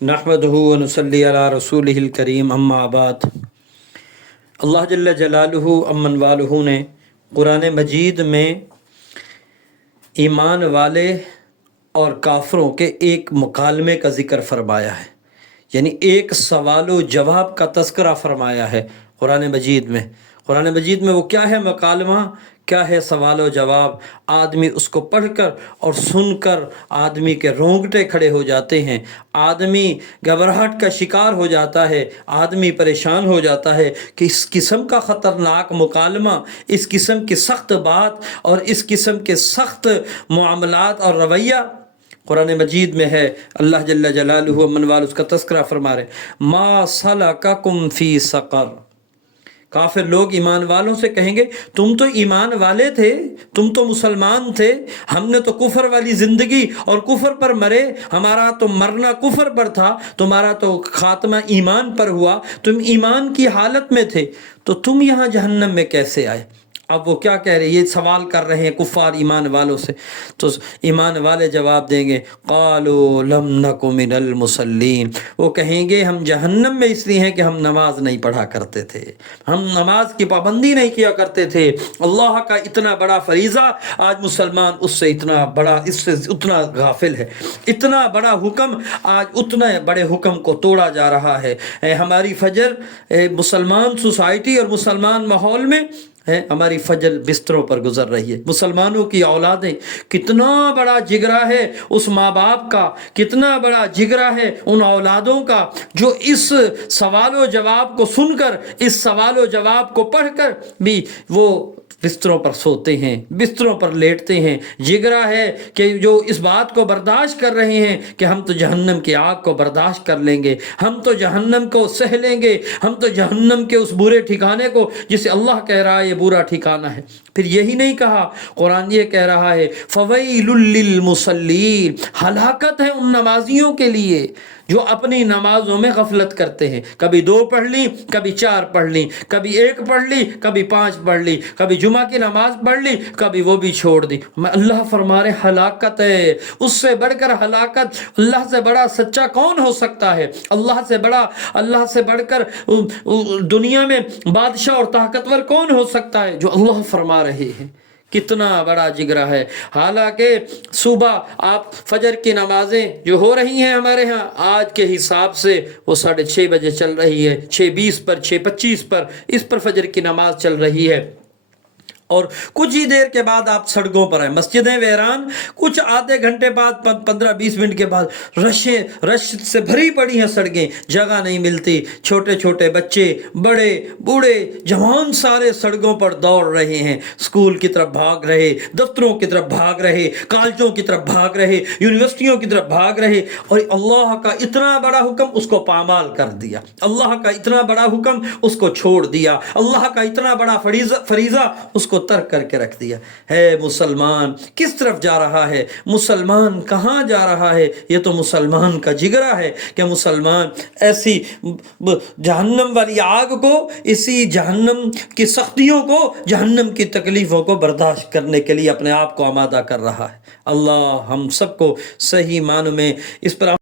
نحمدہ و نصلی علی رسولہ الکریم اما بعد۔ اللہ جل جلالہ امن والہ نے قرآن مجید میں ایمان والے اور کافروں کے ایک مکالمے کا ذکر فرمایا ہے، یعنی ایک سوال و جواب کا تذکرہ فرمایا ہے قرآن مجید میں۔ قرآن مجید میں وہ کیا ہے مکالمہ، کیا ہے سوال و جواب، آدمی اس کو پڑھ کر اور سن کر آدمی کے رونگٹے کھڑے ہو جاتے ہیں، آدمی گھبراہٹ کا شکار ہو جاتا ہے، آدمی پریشان ہو جاتا ہے کہ اس قسم کا خطرناک مکالمہ، اس قسم کی سخت بات اور اس قسم کے سخت معاملات اور رویہ قرآن مجید میں ہے۔ اللہ جل جلالہ من وال اس کا تذکرہ فرما رہے ما سلککم فی سقر۔ کافر لوگ ایمان والوں سے کہیں گے تم تو ایمان والے تھے، تم تو مسلمان تھے، ہم نے تو کفر والی زندگی اور کفر پر مرے، ہمارا تو مرنا کفر پر تھا، تمہارا تو خاتمہ ایمان پر ہوا، تم ایمان کی حالت میں تھے، تو تم یہاں جہنم میں کیسے آئے؟ اب وہ کیا کہہ رہے ہیں، یہ سوال کر رہے ہیں کفار ایمان والوں سے، تو ایمان والے جواب دیں گے قالوا لم نک من المصلین، وہ کہیں گے ہم جہنم میں اس لیے ہیں کہ ہم نماز نہیں پڑھا کرتے تھے، ہم نماز کی پابندی نہیں کیا کرتے تھے، اللہ کا اتنا بڑا فریضہ آج مسلمان اس سے اتنا غافل ہے، اتنا بڑا حکم آج اتنے بڑے حکم کو توڑا جا رہا ہے۔ ہماری فجر مسلمان سوسائٹی اور مسلمان ماحول میں ہماری فجر بستروں پر گزر رہی ہے۔ مسلمانوں کی اولادیں، کتنا بڑا جگرا ہے اس ماں باپ کا، کتنا بڑا جگرا ہے ان اولادوں کا جو اس سوال و جواب کو سن کر، اس سوال و جواب کو پڑھ کر بھی وہ بستروں پر سوتے ہیں، بستروں پر لیٹتے ہیں۔ جگرا ہے کہ جو اس بات کو برداشت کر رہے ہیں کہ ہم تو جہنم کی آگ کو برداشت کر لیں گے، ہم تو جہنم کو سہ لیں گے، ہم تو جہنم کے اس برے ٹھکانے کو، جسے اللہ کہہ رہا ہے یہ برا ٹھکانہ ہے۔ پھر یہی نہیں کہا، قرآن یہ کہہ رہا ہے فویل للمصلین، ہلاکت ہے ان نمازیوں کے لیے جو اپنی نمازوں میں غفلت کرتے ہیں، کبھی 2 پڑھ لی، کبھی 4 پڑھ لی، کبھی 1 پڑھ لی، کبھی 5 پڑھ لی، کبھی جمعہ کی نماز پڑھ لی، کبھی وہ بھی چھوڑ دی۔ اللہ فرما رہے ہلاکت ہے، اس سے بڑھ کر ہلاکت، اللہ سے بڑا سچا کون ہو سکتا ہے؟ اللہ سے بڑھ کر دنیا میں بادشاہ اور طاقتور کون ہو سکتا ہے؟ جو اللہ فرما رہے ہیں، کتنا بڑا جگرا ہے۔ حالانکہ صبح آپ فجر کی نمازیں جو ہو رہی ہیں ہمارے ہاں آج کے حساب سے وہ 6:30 بجے چل رہی ہے، 6:20 پر، 6:25 پر اس پر فجر کی نماز چل رہی ہے، اور کچھ ہی دیر کے بعد آپ سڑکوں پر ہیں، مسجدیں ویران، کچھ آدھے گھنٹے بعد 15-20 منٹ کے بعد رش سے بھری پڑی ہیں سڑکیں، جگہ نہیں ملتی، چھوٹے چھوٹے بچے، بڑے بوڑھے جوان سارے سڑکوں پر دوڑ رہے ہیں، اسکول کی طرف بھاگ رہے، دفتروں کی طرف بھاگ رہے، کالجوں کی طرف بھاگ رہے، یونیورسٹیوں کی طرف بھاگ رہے، اور اللہ کا اتنا بڑا حکم اس کو پامال کر دیا، اللہ کا اتنا بڑا حکم اس کو چھوڑ دیا، اللہ کا اتنا بڑا فریضہ اس کو ترک کر کے رکھ دیا ہے۔ مسلمان کس طرف جا رہا ہے؟ مسلمان کہاں جا رہا ہے؟ یہ تو مسلمان کا جگرا ہے کہ مسلمان ایسی جہنم والی آگ کو، اسی جہنم کی سختیوں کو، جہنم کی تکلیفوں کو برداشت کرنے کے لیے اپنے آپ کو آمادہ کر رہا ہے۔ اللہ ہم سب کو صحیح معنوں میں اس پر